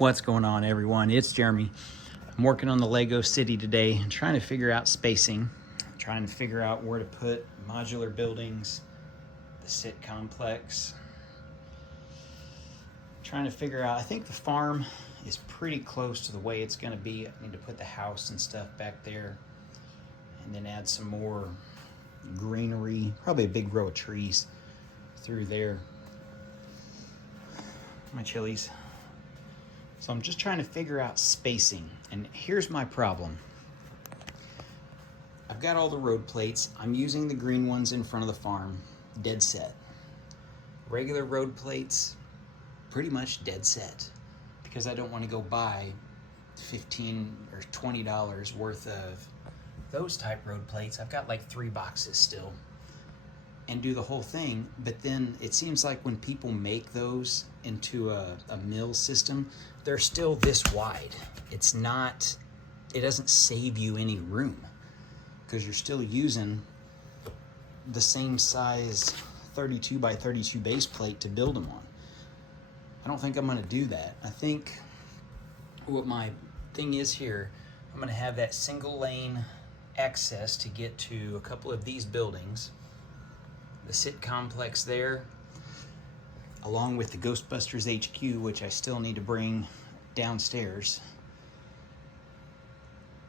What's going on, everyone? It's Jeremy. I'm working on the Lego city today and trying to figure out spacing, trying to figure out where to put modular buildings, the sit complex, trying to figure out, I think the farm is pretty close to the way it's going to be. I need to put the house and stuff back there and then add some more greenery, probably a big row of trees through there. My chilies. So I'm just trying to figure out spacing, and here's my problem. I've got all the road plates. I'm using the green ones in front of the farm, dead set. Regular road plates, pretty much dead set, because I don't want to go buy $15 or $20 worth of those type road plates. I've got like 3 boxes still, and do the whole thing. But then it seems like when people make those into a mill system, they're still this wide. It's not, it doesn't save you any room because you're still using the same size 32 by 32 base plate to build them on. I don't think I'm gonna do that. I think what my thing is here, I'm gonna have that single lane access to get to a couple of these buildings, the sit complex there, along with the Ghostbusters HQ, which I still need to bring downstairs.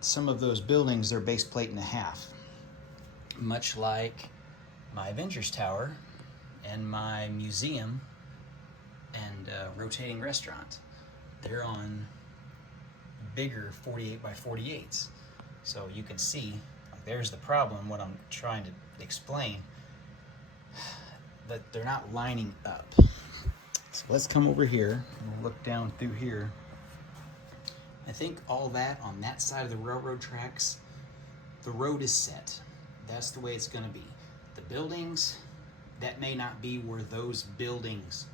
Some of those buildings, they're base plate and a half, much like my Avengers Tower and my museum and rotating restaurant. They're on bigger 48 by 48s. So you can see, like, there's the problem, what I'm trying to explain, that they're not lining up. So let's come over here and we'll look down through here. I think all that on that side of the railroad tracks, the road is set. That's the way it's gonna be. The buildings, that may not be where those buildings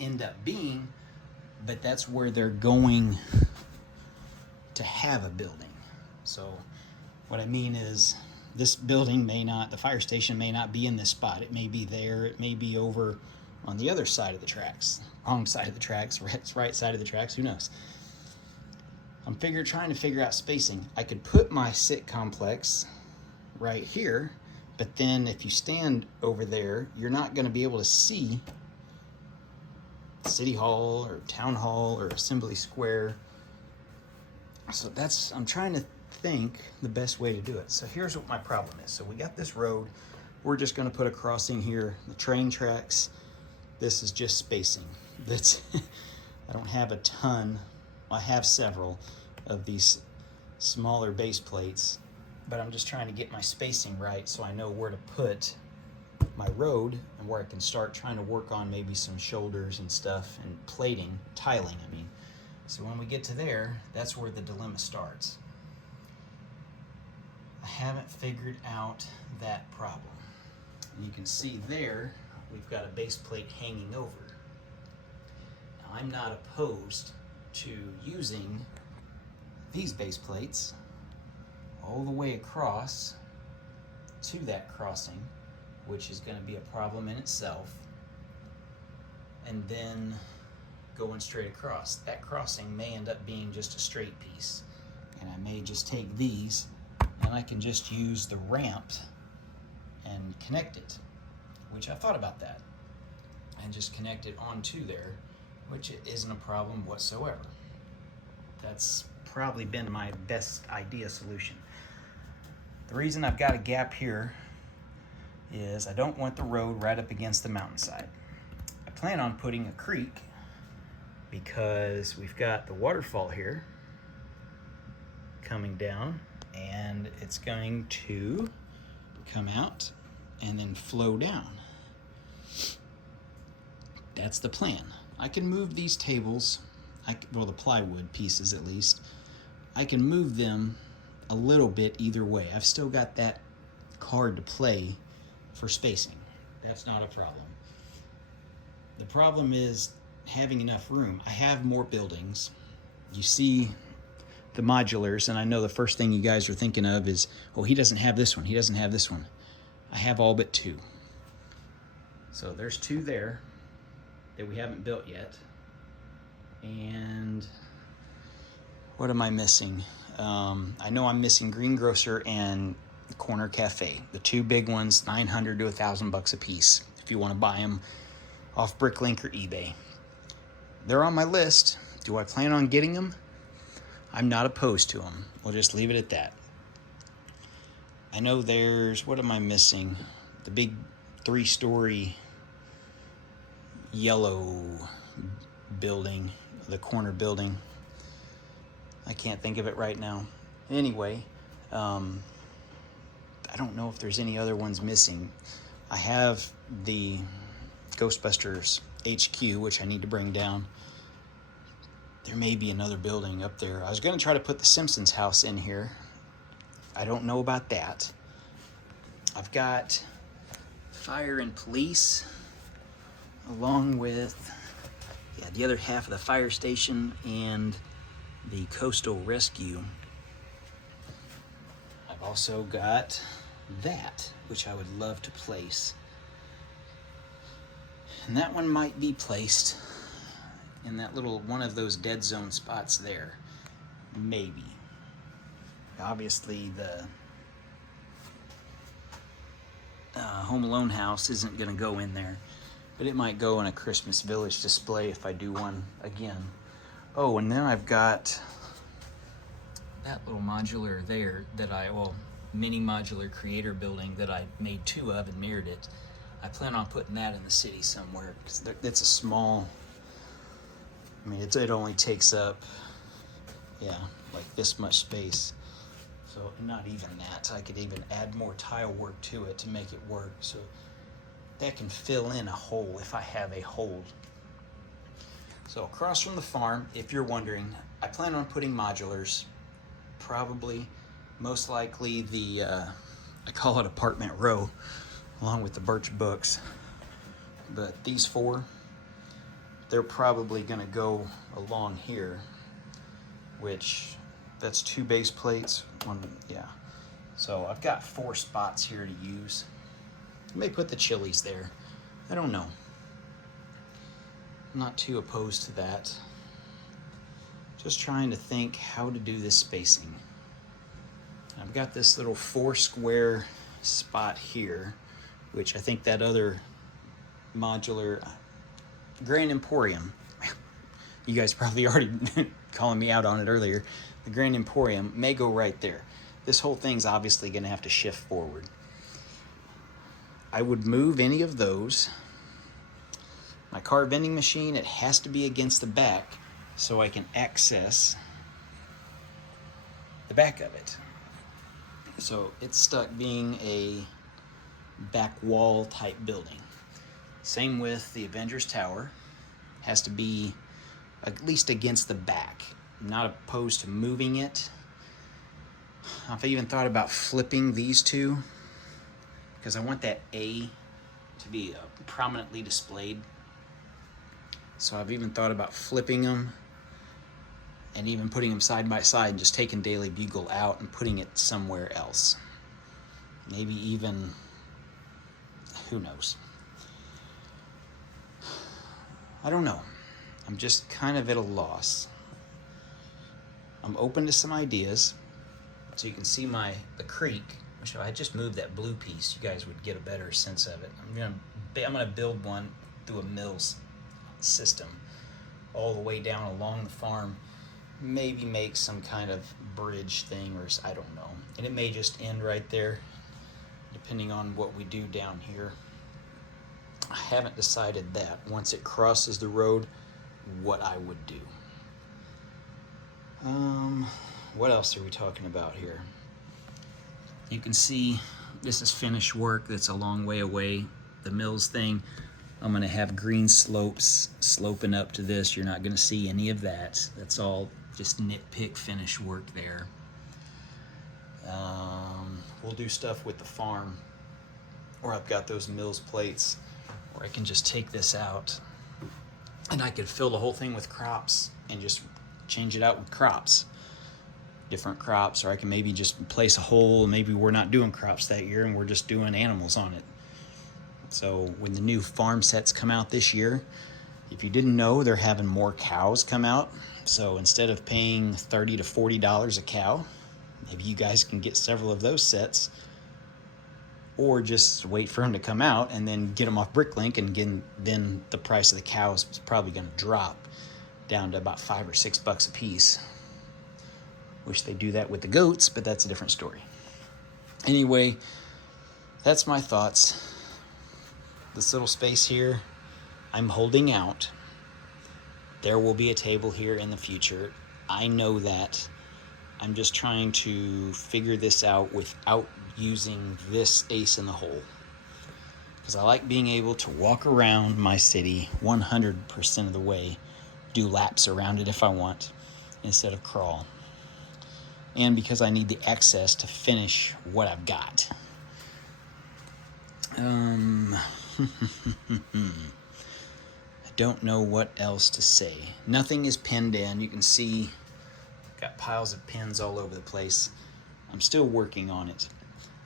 end up being, but that's where they're going to have a building. So what I mean is, this building may not, the fire station may not be in this spot. It may be there, it may be over on the other side of the tracks, wrong side of the tracks, right side of the tracks, who knows? I'm trying to figure out spacing. I could put my sit complex right here, but then if you stand over there, you're not gonna be able to see City Hall or Town Hall or Assembly Square. So I'm trying to think the best way to do it. So here's what my problem is. So we got this road. We're just going to put a crossing here. The train tracks. This is just spacing. That's I don't have a ton. I have several of these smaller base plates, but I'm just trying to get my spacing right so I know where to put my road and where I can start trying to work on maybe some shoulders and stuff and plating, tiling, I mean. So when we get to there, that's where the dilemma starts. I haven't figured out that problem. And you can see there, we've got a base plate hanging over. Now, I'm not opposed to using these base plates all the way across to that crossing, which is going to be a problem in itself, and then going straight across. That crossing may end up being just a straight piece, and I may just take these and I can just use the ramp and connect it, which I thought about that, and just connect it onto there, which isn't a problem whatsoever. That's probably been my best idea solution. The reason I've got a gap here is I don't want the road right up against the mountainside. I plan on putting a creek because we've got the waterfall here coming down, and it's going to come out and then flow down. That's the plan. I can move these tables, well, the plywood pieces at least, I can move them a little bit either way. I've still got that card to play for spacing. That's not a problem. The problem is having enough room. I have more buildings. You see the modulars, and I know the first thing you guys are thinking of is, oh, he doesn't have this one, he doesn't have this one. I have all but 2. So there's 2 there that we haven't built yet. And What am I missing? I know I'm missing Greengrocer and the Corner Cafe. The two big ones, $900 to $1,000 a piece if you want to buy them off Bricklink or eBay. They're on my list. Do I plan on getting them? I'm not opposed to them. We'll just leave it at that. I know there's, what am I missing? The big 3-story yellow building, the corner building. I can't think of it right now. Anyway, I don't know if there's any other ones missing. I have the Ghostbusters HQ, which I need to bring down. There may be another building up there. I was going to try to put the Simpsons house in here. I don't know about that. I've got fire and police, along with the other half of the fire station and the coastal rescue. I've also got that, which I would love to place. And that one might be placed in that little one of those dead zone spots there. Maybe. Obviously the Home Alone house isn't going to go in there, but it might go in a Christmas Village display if I do one again. Oh, and then I've got that little modular there that mini modular creator building that I made 2 of and mirrored it. I plan on putting that in the city somewhere because it's a small, I mean, it only takes up, like this much space. So not even that. I could even add more tile work to it to make it work. So that can fill in a hole if I have a hole. So across from the farm, if you're wondering, I plan on putting modulars. Probably, most likely the, I call it apartment row, along with the birch books. But these 4, they're probably going to go along here, which that's 2 base plates. So I've got 4 spots here to use. I may put the chilies there. I don't know. I'm not too opposed to that. Just trying to think how to do this spacing. I've got this little 4 square spot here, which I think that other modular Grand Emporium, you guys probably already calling me out on it earlier, the Grand Emporium may go right there. This whole thing's obviously going to have to shift forward. I would move any of those. My car vending machine, it has to be against the back so I can access the back of it. So it's stuck being a back wall type building. Same with the Avengers Tower. Has to be at least against the back. I'm not opposed to moving it. I've even thought about flipping these 2 because I want that A to be prominently displayed. So I've even thought about flipping them and even putting them side by side and just taking Daily Bugle out and putting it somewhere else. Maybe even, who knows? I don't know. I'm just kind of at a loss. I'm open to some ideas. So you can see the creek, which if I just moved that blue piece, you guys would get a better sense of it. I'm gonna build one through a mills system all the way down along the farm. Maybe make some kind of bridge thing, or I don't know. And it may just end right there, depending on what we do down here. I haven't decided that. Once it crosses the road, what I would do. What else are we talking about here? You can see this is finished work that's a long way away. The mills thing, I'm gonna have green slopes sloping up to this. You're not gonna see any of that. That's all just nitpick finish work there. We'll do stuff with the farm, or I've got those mills plates where I can just take this out and I could fill the whole thing with crops and just change it out with crops, different crops, or I can maybe just place a hole. Maybe we're not doing crops that year and we're just doing animals on it. So when the new farm sets come out this year, If you didn't know, they're having more cows come out. So instead of paying $30 to $40 a cow, maybe you guys can get several of those sets, or just wait for them to come out and then get them off Bricklink, and then the price of the cows is probably going to drop down to about $5 or $6 a piece. Wish they do that with the goats, but that's a different story. Anyway, that's my thoughts. This little space here, I'm holding out. There will be a table here in the future. I know that. I'm just trying to figure this out without using this ace in the hole. Because I like being able to walk around my city 100% of the way, do laps around it if I want, instead of crawl. And because I need the access to finish what I've got. I don't know what else to say. Nothing is pinned in. You can see got piles of pins all over the place. I'm still working on it.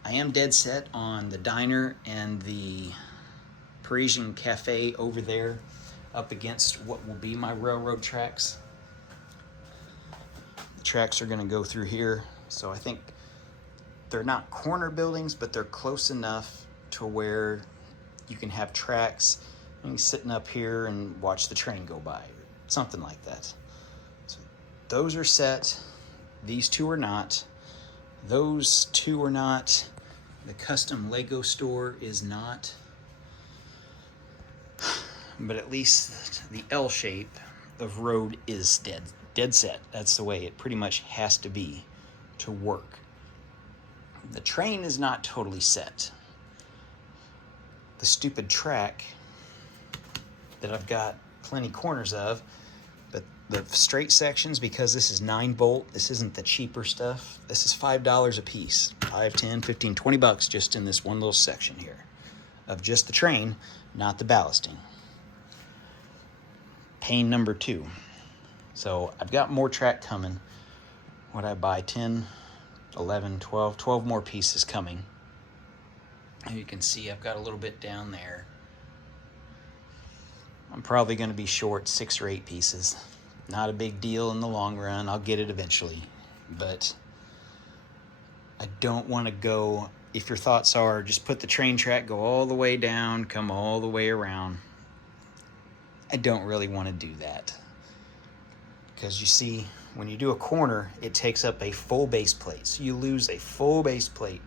I am dead set on the diner and the Parisian cafe over there up against what will be my railroad tracks. The tracks are going to go through here, so I think they're not corner buildings, but they're close enough to where you can have tracks and you're sitting up here and watch the train go by, something like that. So those are set. These two are not. Those two are not. The custom Lego store is not. But at least the L shape of road is dead set. That's the way it pretty much has to be to work. The train is not totally set. The stupid track that I've got plenty corners of, but the straight sections, because this is 9-volt, this isn't the cheaper stuff. This is $5 a piece. 5, 10, 15, 20 bucks just in this one little section here of just the train, not the ballasting. Pain number 2. So I've got more track coming. What I buy, 10, 11, 12 more pieces coming. And you can see I've got a little bit down there. I'm probably going to be short 6 or 8 pieces. Not a big deal in the long run. I'll get it eventually. But I don't want to go, if your thoughts are just put the train track, go all the way down, come all the way around. I don't really want to do that. Because you see, when you do a corner, it takes up a full base plate. So you lose a full base plate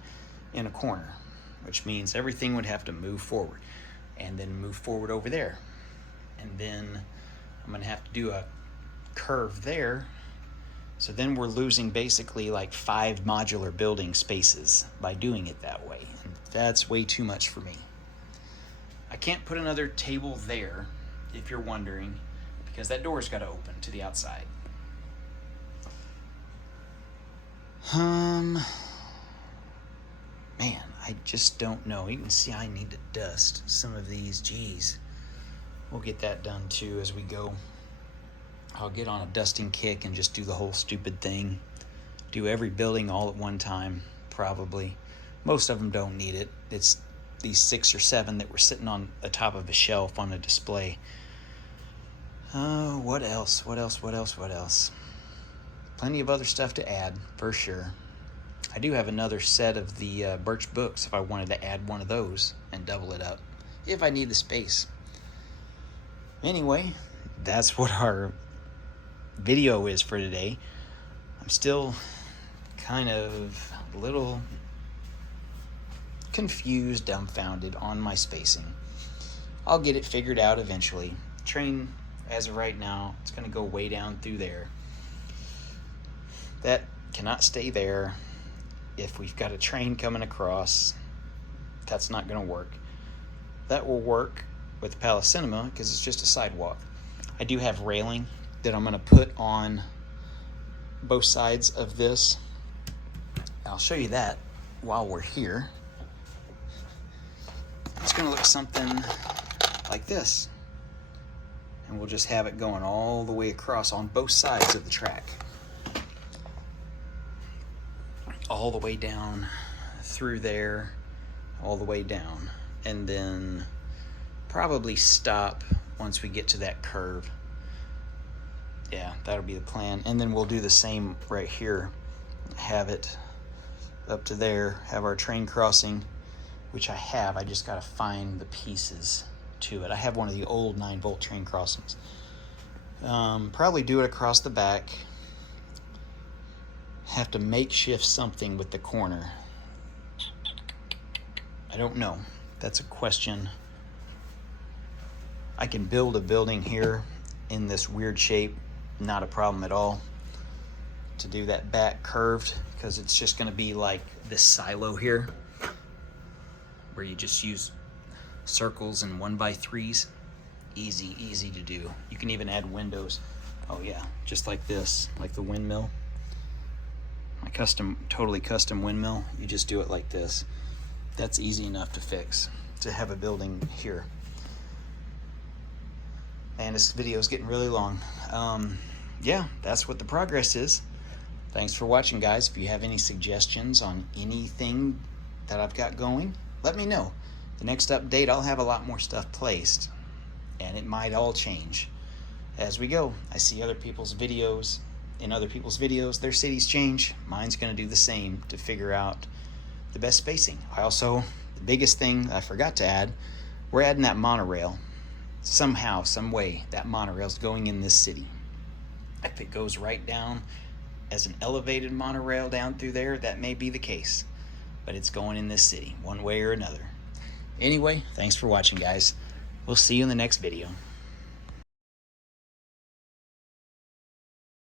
in a corner, which means everything would have to move forward and then move forward over there. And then I'm going to have to do a curve there. So then we're losing basically like 5 modular building spaces by doing it that way. And that's way too much for me. I can't put another table there, if you're wondering, because that door's got to open to the outside. Man, I just don't know. You can see I need to dust some of these. Geez. We'll get that done too as we go. I'll get on a dusting kick and just do the whole stupid thing. Do every building all at one time, probably. Most of them don't need it. It's these 6 or 7 that were sitting on the top of a shelf on a display. What else? Plenty of other stuff to add, for sure. I do have another set of the birch books if I wanted to add one of those and double it up, if I need the space. Anyway, that's what our video is for today. I'm still kind of a little confused, dumbfounded on my spacing. I'll get it figured out eventually. Train, as of right now, it's going to go way down through there. That cannot stay there. If we've got a train coming across, that's not going to work. That will work with the Palace Cinema because it's just a sidewalk. I do have railing that I'm going to put on both sides of this. I'll show you that while we're here. It's going to look something like this. And we'll just have it going all the way across on both sides of the track. All the way down through there, all the way down. And then probably stop once we get to that curve. Yeah, that'll be the plan. And then we'll do the same right here. Have it up to there, have our train crossing, which I have. I just got to find the pieces to it. I have one of the old 9-volt train crossings. Probably do it across the back. Have to makeshift something with the corner. I don't know. That's a question. I can build a building here in this weird shape, not a problem at all. To do that back curved, because it's just going to be like this silo here, where you just use circles and 1x3s. Easy to do. You can even add windows. Oh yeah, just like this, like the windmill. My totally custom windmill. You just do it like this. That's easy enough to fix, to have a building here. And this video is getting really long. Yeah, that's what the progress is. Thanks for watching, guys. If you have any suggestions on anything that I've got going, let me know. The next update, I'll have a lot more stuff placed, and it might all change as we go. I see other people's videos. In other people's videos, their cities change. Mine's going to do the same to figure out the best spacing. The biggest thing I forgot to add, we're adding that monorail. Somehow, some way, that monorail's going in this city. If it goes right down as an elevated monorail down through there, that may be the case, but it's going in this city one way or another. Anyway, thanks for watching, guys. We'll see you in the next video.